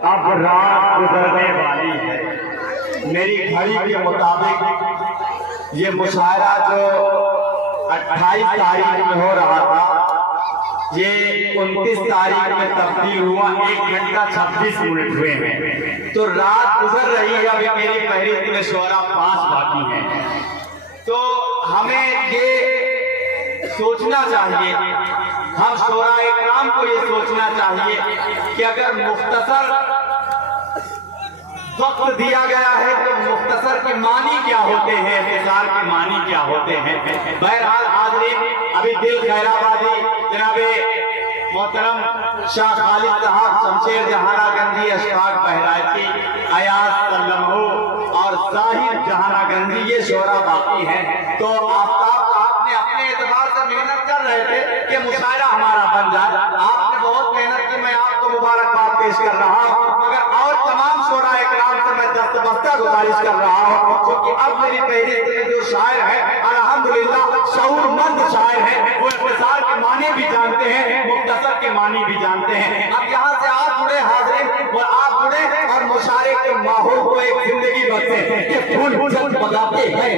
अब रात गुजरने वाली है। मेरी घड़ी के मुताबिक ये मुशायरा जो 28 तारीख में हो रहा था, ये 29 तारीख में तब्दील हुआ। 1 घंटा 26 मिनट हुए हैं, तो रात गुजर रही है। अभी मेरी फहरिस्त में शोरा 5 बाकी हैं। तो हमें ये सोचना चाहिए, हम शोराए किराम को ये सोचना चाहिए कि अगर मुख्तसर वक्त दिया गया है तो मुख्तसर के मानी क्या होते हैं, इख्तिसार के मानी क्या होते हैं। बहरहाल हाज़रीन, अभी दिल खैराबादी जनाबे मोहतरम शाह खालिद साहब, शमशेर जहानागंजी, अशफाक बहराइची, अयाज सल्लमहो और जाहिर जहानागंजी, ये शोरा बाकी है। तो आपने अपने एतबार से मेहनत कर रहे थे कि मुशायरा हमारा बन जाए। आपने बहुत मेहनत की, मैं आपको मुबारकबाद पेश कर रहा हूँ। मगर और तमाम शोराए किराम से मैं दस्तबस्ता गुजारिश कर रहा हूँ, क्योंकि अब मेरी फहरिस्त में जो शायर है अल्हम्दुलिल्लाह शऊरमंद शायर है, वो इख्तिसार के मानी भी जानते हैं, मुख्तसर के मानी भी जानते हैं। अब यहाँ से आप जुड़े हाज़रीन, और आप जुड़े और मुशायरे के माहौल को एक जिंदगी बदले कि फूल जगमगाते हैं,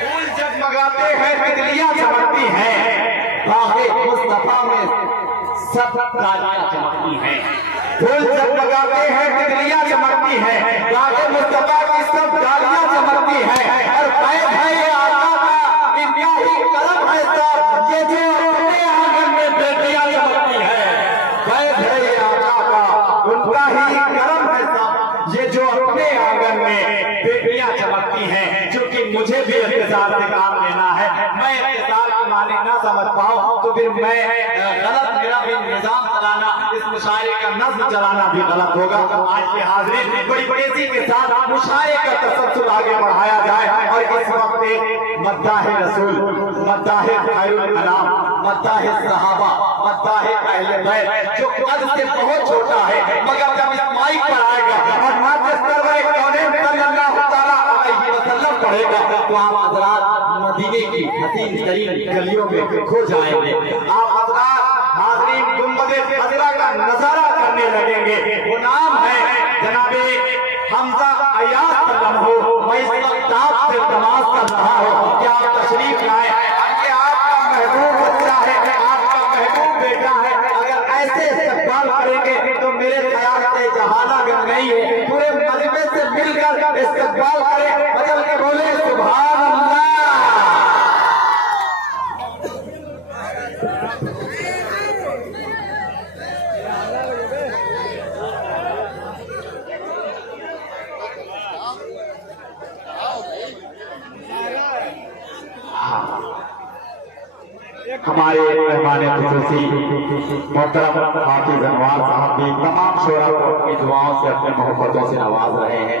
फूल जगमगाते हैं, तितलियां चमकती हैं, बाग़े मुस्तफा में सब तालियां चमकती हैं। फूल जगमगाते हैं, तितलियां चमकती हैं, बाग़े मुस्तफा की सब तालियां चमकती हैं। और पैद है ये आका का, इनका ही करम है सब, ये जो अपने आंगन में बेटियां चमकती हैं। पैद है ये आका का, उनका ही करम है सब, ये जो अपने आंगन में बेटियां चमकती हैं। क्योंकि मुझे भी इख्तिसार से काम लेना है, मैं इख्तिसार के माने ना समझ पाऊँ तो फिर मैं गलत, मेरा भी निजाम चलाना, इस मुशायरे का नज़्म चलाना भी गलत होगा। आज के हाज़रीन, बड़ी तेजी के साथ मुशायरे का तसल्सल आगे बढ़ाया जाए। और इस वक्त एक मद्दाहे रसूल, मद्दाहे खैरुल अनाम, मद्दाहे सहाबा, मद्दाहे अहले बैत, जो कद से बहुत छोटा है, मगर जब इस माइक पर आएगा और मातहत सल्लल्लाहु तआला अलैहि वसल्लम पढ़ेगा तो आप हज़रात मदीने की हसीन तरीन गलियों में खो जाएंगे। आप हज़रात हाज़रीन गुंबदे खजरा का नजारा करने लगेंगे। वो नाम है जनाबे हमजा अयाज सल्लमहो। मैं इस वक्त आपसे तमाश कर रहा हूँ कि आप तशरीफ लाए, कि आपका महबूब बच्चा है, आपका महबूब बेटा है। अगर ऐसे इस्तकबाल करेंगे तो मेरे ख्याल से जहानागंज नहीं है, पूरे मजमे से मिलकर इस्तकबाल करें, बदल के बोले सुभान अल्लाह। हमारे मेहमान खुसूसी मोहतरम हाफिज अनवार साहब भी तमाम शोरा को अपनी दुआओं से, अपने मोहब्बतों से नवाज रहे हैं।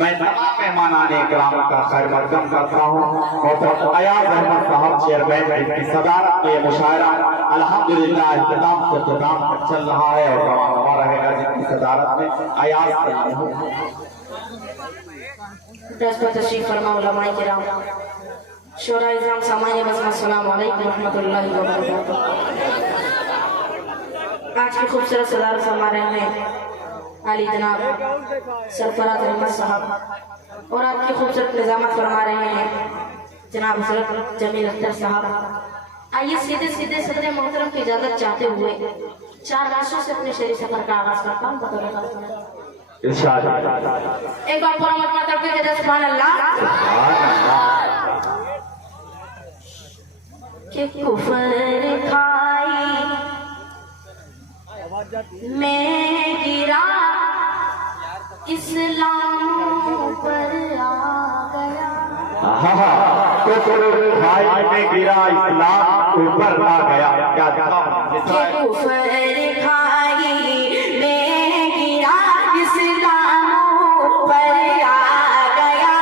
मैं तमाम मेहमानाने इकराम का खैर मकदम करता हूँ। मोहतरम अयाज अहमद साहब चेयरमैन की सदारत में मुशायरा अल्हम्दुलिल्लाह इख्तिताम से इख्तिताम तक चल रहा है और रवा रहेगा, जिनकी सदारत में अयाज तशरीफ फरमा उलमाए किराम, शोरा इज़ाम सामान्य बज़म, अस्सलामु अलैकुम रहमतुल्लाहि व बरकातुहू। आज की खूबसूरत सदारत फरमा रहे हैं आली जनाब सरफराज अहमद साहब, और आपकी खूबसूरत निज़ामत फरमा रहे हैं जनाब हज़रत जमील अख्तर साहब। आइए सीधे सीधे सदर मोहतरम की इजाज़त चाहते हुए 4 राशों से अपने शेरी सफर का आगाज़ करता हूँ। एक बार पूरा मत मातर के सुभान अल्लाह। कि कुफर खाई मैं गिरा, इस्लाम पर आ गया। कुफर खाई में गिरा, इस्लाम ऊपर आ गया। क्या कि कुफर खाई में गिरा, इस्लाम ऊपर आ गया,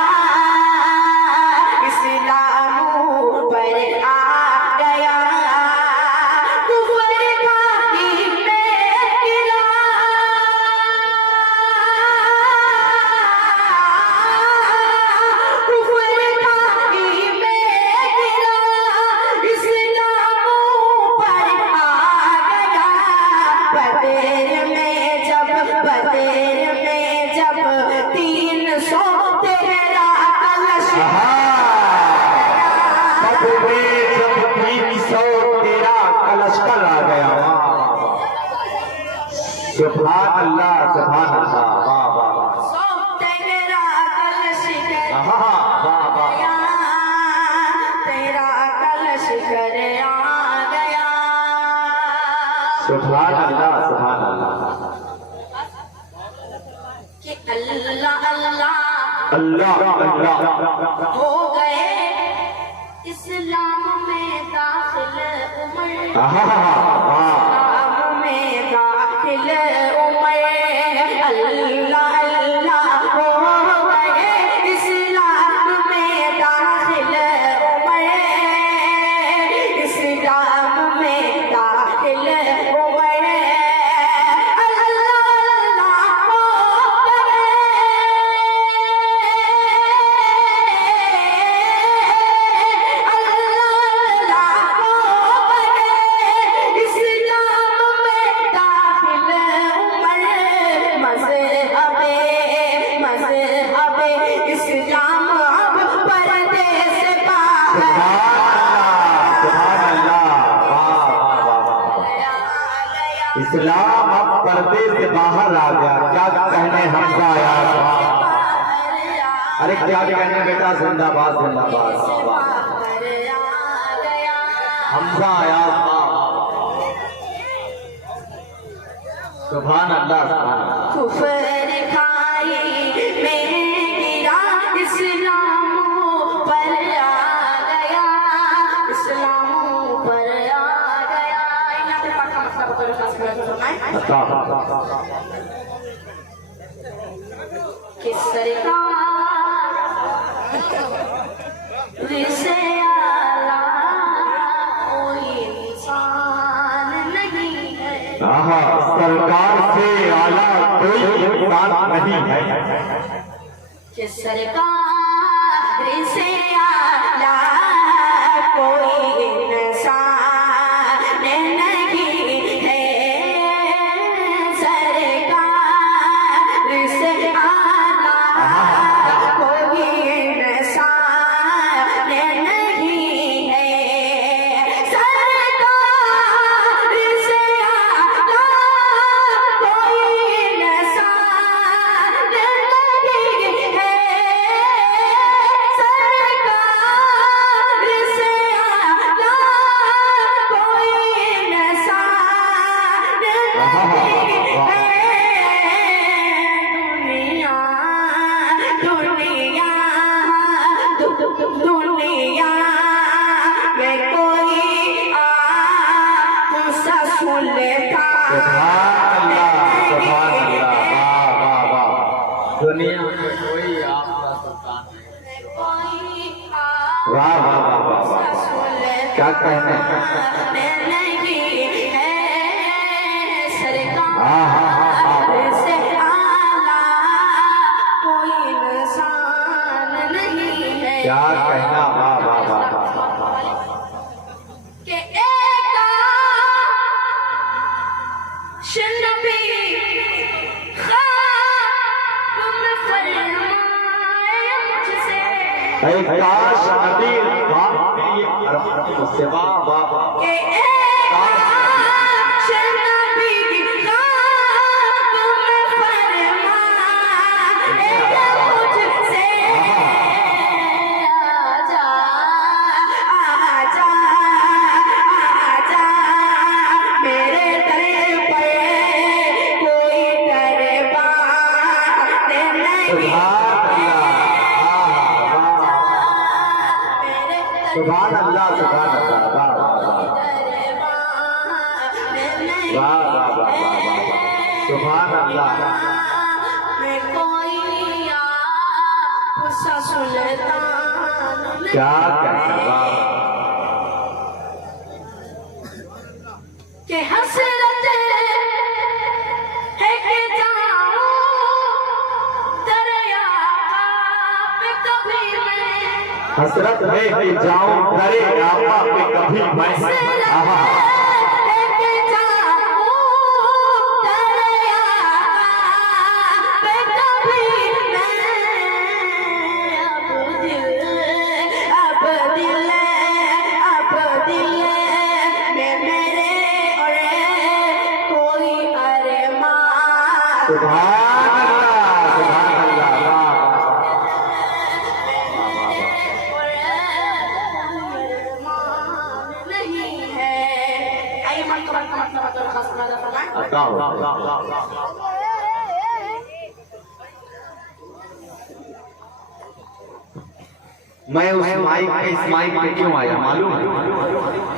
इस्लाम ऊपर आ बदेर में जब 300 तेरा कलश जब 300 तेरा कलशकर आ गया। सुभान अल्लाह, सुभान अल्लाह, वाह वाह वाह। तेरा कलश वाह वाह, तेरा कलश कर आ गया। सुभान अल्लाह, सुभान अल्लाह। कि अल्लाह अल्लाह अल्लाह अल्लाह हो गए इस्लाम में दाखिल उमर, इस्लाम में दाखिल उमर। अल्लाह अल्लाह हो गए इस्लाम में दाखिल उमर, इस्लाम में दाखिल उमर। अल्लाह अल्लाह हो गए, इस्लाम अब पर्दे से बाहर सुभान अल्लाह, वाह वाह वाह वाह। इस्लाम अब पर्दे से बाहर आ गया। क्या कहने हमजा यार, अरे क्या कहने बेटा, जिंदाबाद जिंदाबाद। हमजा यार, सुभान अल्लाह, सुभान अल्लाह। कुफर खाई में गिरा, इस्लाम पर आ गया, इस्लाम पर आ गया। यहाँ पे पाक का मसला बता रहा कि सरकार से आला कोई इंसान नहीं है। सरकार से आला कोई इंसान नहीं है। कि सरकार से आला कोई इंसान नहीं है। सरकार से आला कोई इंसान नहीं है। सरकार से आला कोई इंसान नहीं है। सरकार से आला कोई इंसान नहीं है। दुनिया में कोई आपसा सुनता सुभान अल्लाह, सुभान अल्लाह, वाह वाह वाह। दुनिया में कोई आपका सुल्तान नहीं। वाह वाह वाह वाह वाह। क्या कहने नहीं है। सरकार हाँ हाँ हाँ हाँ। से आला कोई इंसान नहीं है। क्या कहना, वाह वाह वाह वाह। कि एक शनबी ख्वाब में फरमाए मुझसे, काश नबी ख्वाब में ये मुझसे, वाह वाह वाह। कि एक शनबी ख्वाब में फरमाए मुझसे, आजा आजा आजा मेरे दर पे कोई दरबार नहीं। सुभान अल्लाह, सुभान अल्लाह, वाह वाह वाह। वाह वाह वाह वाह वाह वाह। सुभान अल्लाह। क्या कहना, वाह। के हसरत है कि जाऊं दरिया पे कभी मैं, हसरत है कि जाऊं करे आपा पे कभी मैं। हसरत है कि जाऊं सुभान अल्लाह, सुभान अल्लाह। नहीं है आइए मन को मतलब खास मजा फरमाएं। मैं उस माइक पे इस माइक पे क्यों आया मालूम है?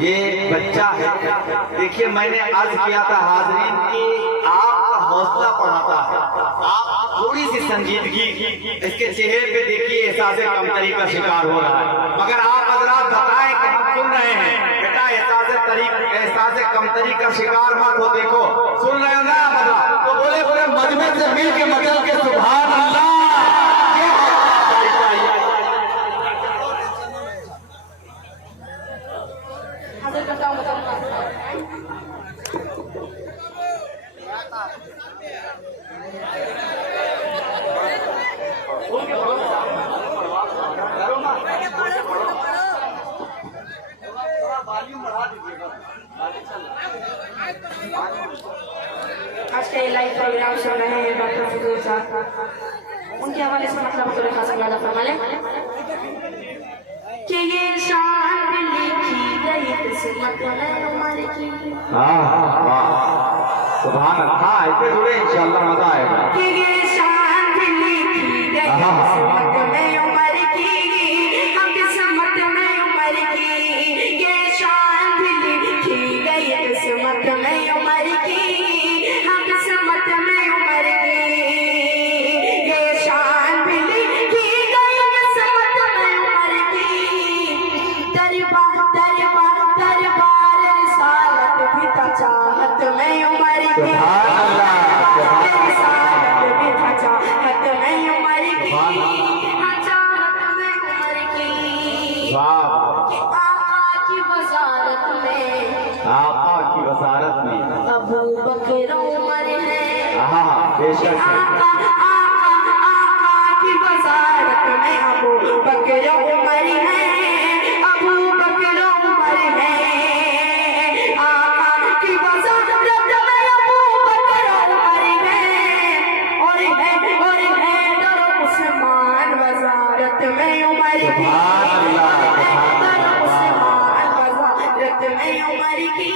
ये बच्चा है। देखिए मैंने अर्ज किया था हाजरीन कि आपका हौसला बढ़ाता है, आप थोड़ी सी संजीदगी इसके चेहरे पे देखिए एहसास कमतरी का शिकार हो रहा है, मगर आप हजरात बताएं कि हम सुन रहे हैं बेटा एहसास कमतरी का शिकार मत हो। देखो सुन रहे हो ना आप, तो बोले पूरे मजमे से मिल के मचल के सुभान अल्लाह। आज के लाइव प्रोग्राम सुन रहे हैं डॉक्टर फजूल साहब, उनके हवाले से मतलब थोड़े खास मजा फरमाएं कि ये शान भी लिखी गई किस्मत में उम्र की। सुभान अल्लाह, ऐसे जुड़े इंशाअल्लाह मजा आएगा। कि ये शान भी लिखी गई किस्मत में उम्र की, हम किस्मत में उम्र की। ये शान भी लिखी गई किस्मत में उम्र की, हम किस्मत में उम्र की। ये शान भी लिखी गई किस्मत में उम्र की। दरबार रिसालत भी था चाहत में उम्र की। रिसालत भी था चाहत में उम्र की, हाँ चाहत में उम्र की। कि आका की वजारत में, आका की वजारत में अबू बकर उमर है। बेशक आका की वजारत में अबू बकर उमर है, अबू बकर उमर है। आका की वजारत में अबू बकर उमर है, और हैदर उस्मान वजारत में उमर की। हैदर उस्मान वजारत में उमर की,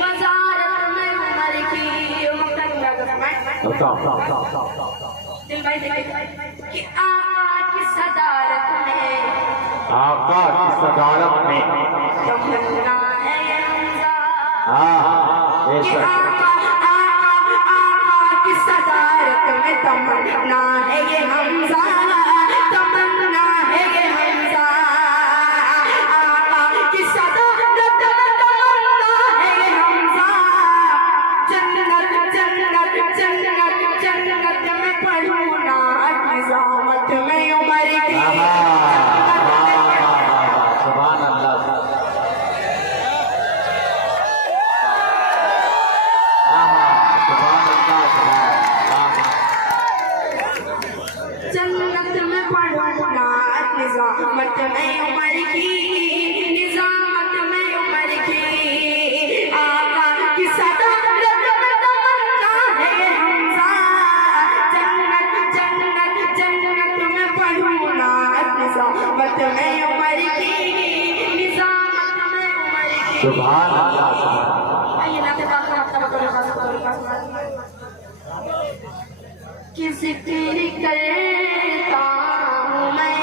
वजारत में उमर की। दिल भाई कि आका की सदारत में, आका की सदारत में तमन्ना है ये हमजा। कि बेशक आका की सदारत में तमन्ना है ये हमजा, तमन्ना है ये हमजा। आका की सदारत में तमन्ना है ये हमजा। जन्नत जन्नत जन्नत जन्नत में पढ़ूं ना निजामत में उमर की। सुभान अल्लाह। जन्नत में पढ़ूं ना निजामत में उमर की, निजामत में उमर की। आका की सदारत में तमन्ना है ये हमजा। जन्नत जन्नत जन्नत में पढ़ूं ना निजामत में उमर की, निजामत में उमर की। सुभान अल्लाह। आइए ना देखा कि जिक्र करता हूँ मैं,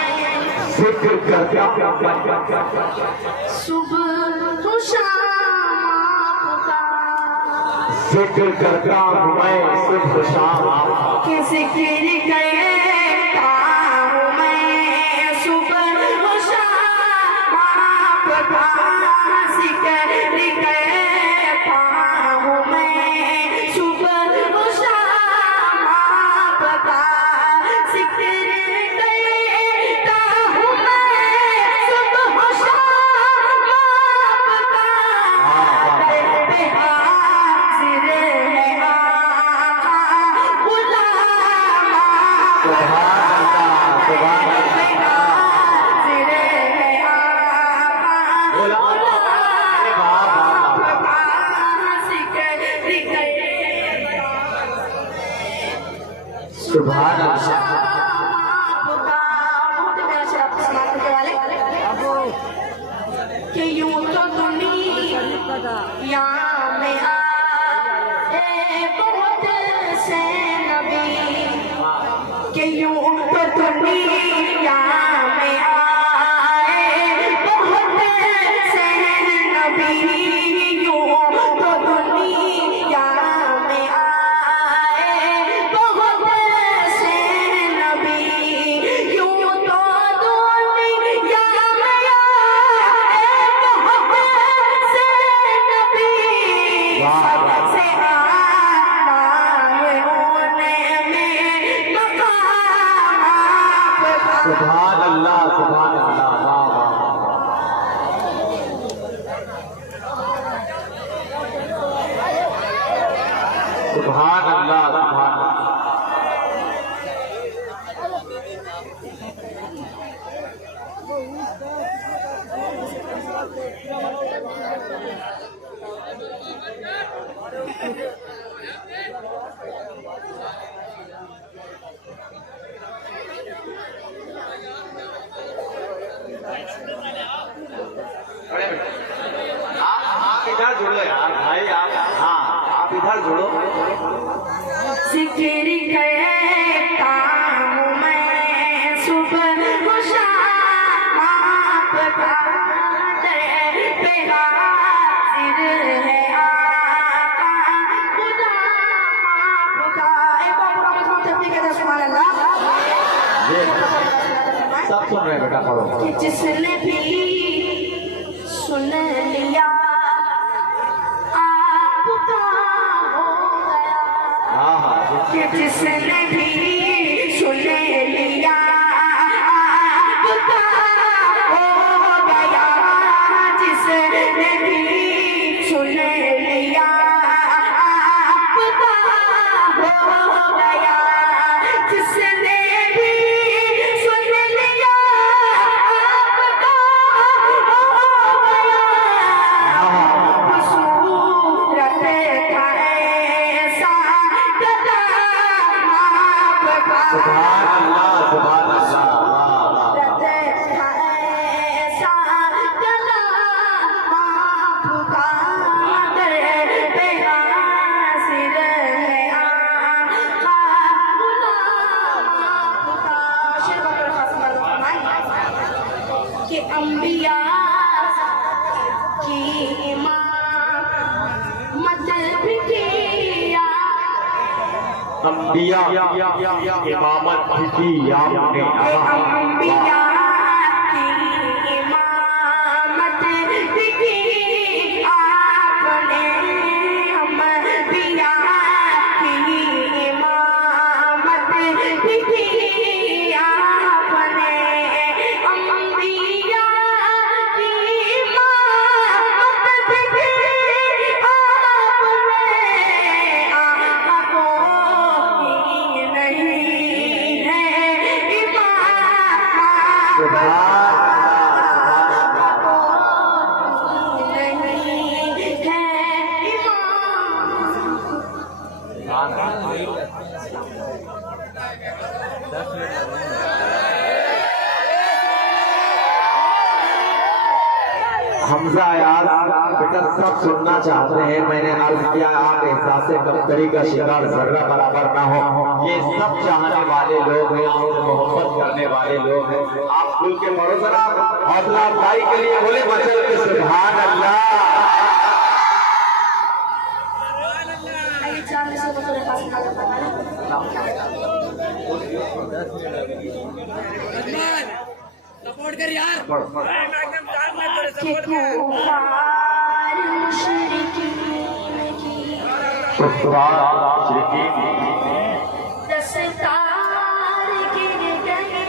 जिक्र करता सुबह शाम का। जिक्र करता हूँ मैं सुबह शाम। कि जिक्र करता हूँ मैं सुबह शाम का। जिक्र करता हूँ मैं सुबह शाम का। जिक्र करता हूँ मैं सुबह शाम का। पे हाजिर है आका गुलाम। सुभान अल्लाह। कि यूं तो दुनिया में आए बहुत से नबी, कि यूं तो दुनिया में आए बहुत से नबी, यूं तो दुनिया में आए बहुत से नबी, यूं तो दुनिया में आए बहुत से नबी, सबसे आला है उनमें मकाम आपका। सुभान अल्लाह, सुभान अल्लाह, वाह वाह। सुभान अल्लाह, सुभान अल्लाह। आप इधर जुड़ो यार भाई, आप हाँ आप इधर जुड़ो। जिक्र करता हूँ मैं सुबह व शाम आपका, दर पे हाजिर है आका खुदा आपका। एक बार पूरा मजमून तस्बीह कहते हैं सुभान अल्लाह। सब सुन रहे हैं बेटा, पढ़ो। कि जिसने भी सुन लिया आपका हो गया, हाँ हाँ, कि जिसने भी सुन लिया आपका हो गया, जिसने भी सुन लिया आपका हो गया, जिसने भी सुन लिया आपका हो गया, सूरत का ऐसा कदम आपका। सुभान अल्लाह, सुभान अल्लाह, वाह वाह। कि अंबिया की इमामत भी किया, अंबिया इमामत भी की आपने। अंबिया की इमामत भी की आपने, अंबिया की इमामत भी की आपने, अंबिया की इमामत भी की आपने। आका कोई नहीं है इमाम, आका कोई नहीं है हमजा यार बेटा सब सुनना चाहते हैं। मैंने अर्ज किया आप एहसास कमतरी का शिकार जर्रा बराबर ना हो। ये सब चाहने वाले लोग हैं, मोहब्बत करने वाले लोग हैं। आप खुल के पढ़ो जरा, हौसला अफजाई के लिए बोले मचल के सुभान अल्लाह। सपोर्ट कर यार। पढ़ो। कि कुफार मुशरिकीन की दस्तार गिर गई,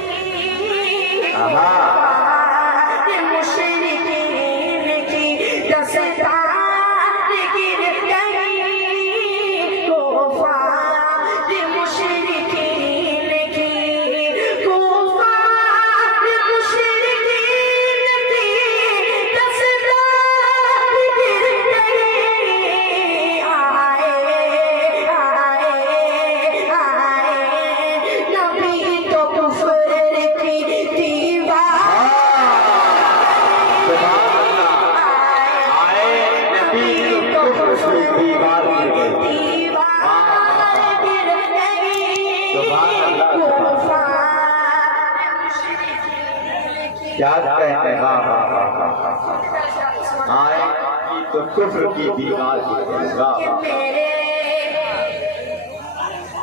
कुफार मुशरिकीन की दस्तार गिर गई, कुफार मुशरिकीन की, कुफार मुशरिकीन की दस्तार गिर गई। आए आए आए क्या कहते हैं? हाँ हाँ हाँ हाँ हाँ आए तो कुफ्र की दीवार गिरेगा। मेरे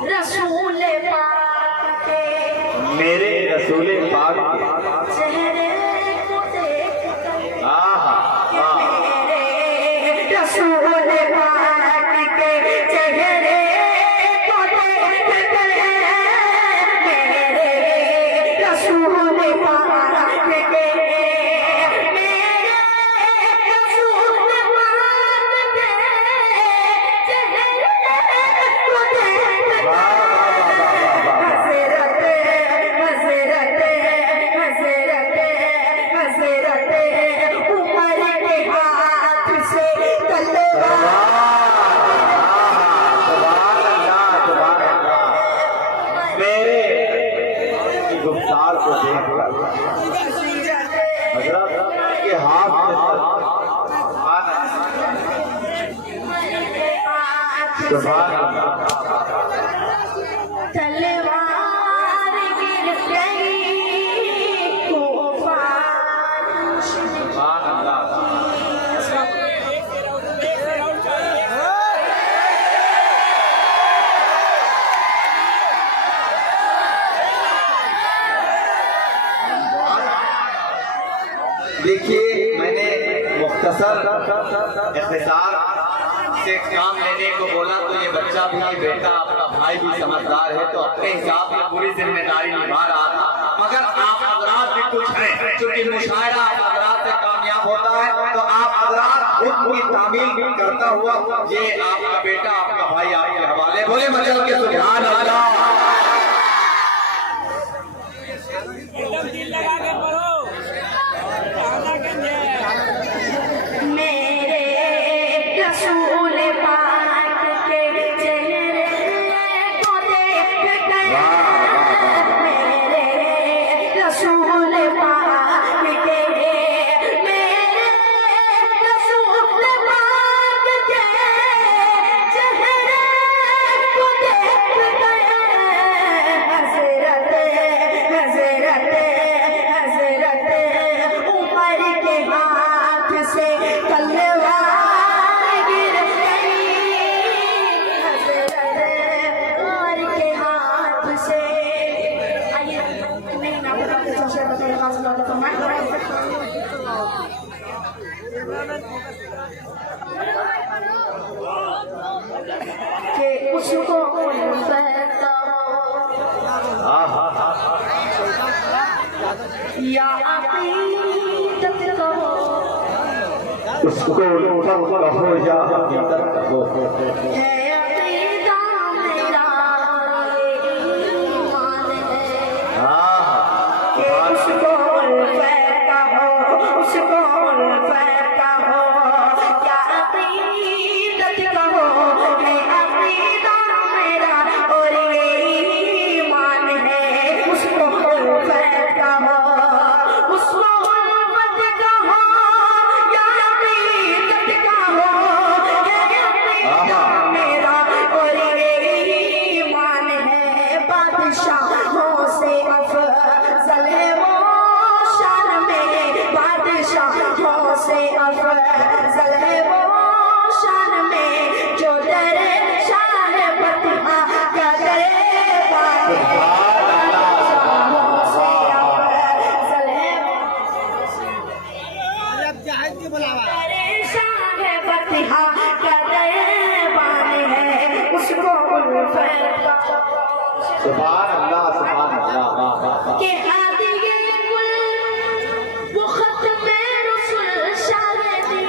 रसूल पाक के मेरे रसूल पाक चेहरे को देखकर मेरे रसूल पाक के चेहरे को देखकर मेरे रसूल पाक के मेरे रसूल पाक के चेहरे को देखकर उमर के हाथ से मेरे गुफ्तार को देखकर हजरत के हाथ तलवार गिर गई तूफान देखिए, मैंने मुख्तसर इख्तिसार से काम लेने को बोला तो ये बच्चा भी, ये बेटा, आपका भाई भी समझदार है तो अपने हिसाब से पूरी जिम्मेदारी निभा रहा था। मगर आप हजरात भी कुछ हैं, क्योंकि मुशायरा आप हजरात से कामयाब होता है तो आप हजरात उनकी तामील भी करता हुआ ये आपका बेटा, आपका भाई आपके हवाले। बोले मचल के सुभान अल्लाह। एकदम दिल लगा के पढ़ो। मेरे रसूल पाक के चेहरे को देखकर मेरे रसूल पाक के मेरे रसूल पाक के चेहरे को देखकर हज़रत उमर के हाथ से तलवार गिर गई। हज़रत उमर के हाथ से आइए नहीं ना कि उसको या अक़ीदत कहो उसको कहो या हकीकत कहो। है अक़ीदा मेरा ईमान है कि उसको फैका हो, उसको फैका हो। क्या अक़ीदत कहो है अक़ीदा मेरा और ईमान है। उसको फैका हो, उसको उल्फत कहो या अक़ीदत कहो। मेरा और ईमान है। बादशाहों से अफज़ल है वो शान में, बादशाहों से अफज़ल है वो शान में। जो डरे शान बता क्या करे बादशाहों से अफज़ल है जब जहाज की बुलावा। परेशान है बतिहा का दरबान है। उसको उल्फत सुभान अल्लाह, सुभान अल्लाह। वाह वाह वाह। के हादिए कुल वो ख़त्म रसूल शायदी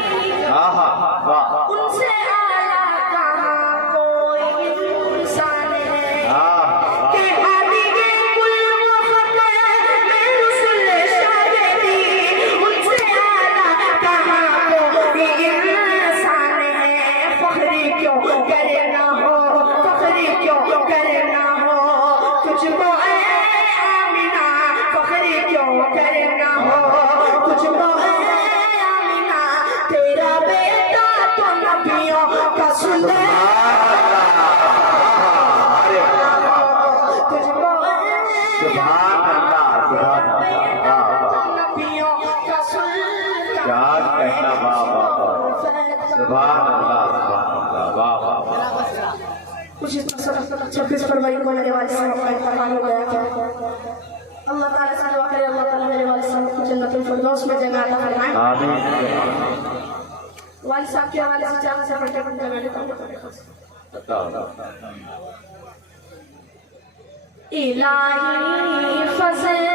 वाह। उनसे आला कहाँ कोई इंसान है। के हादिए कुल वो ख़त्म रसूल शायदी उनसे आला कहाँ कोई इंसान है। फख्री क्यों करना हो, फख्री क्यों करना हो, तुझ कुछ इस 26 फरवरी को मेरे वालिद साहब का इंतकाल हो गया था। अल्लाह ताला से दुआ करें, अल्लाह ताला मेरे वालिद साहब को जन्नतुल फिरदौस में जगह अता फरमाए। आमीन। वालिद साहब के हवाले से चार से बड़े बड़े मैंने इलाही फज़ल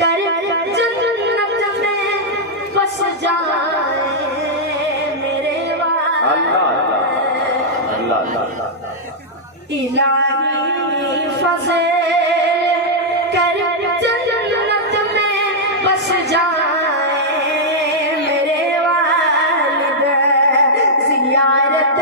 कर जन्नत में बस जाए मेरे इलाही फज़ल कर जन्नत में बस जाए मेरे वालिद ज़ियारत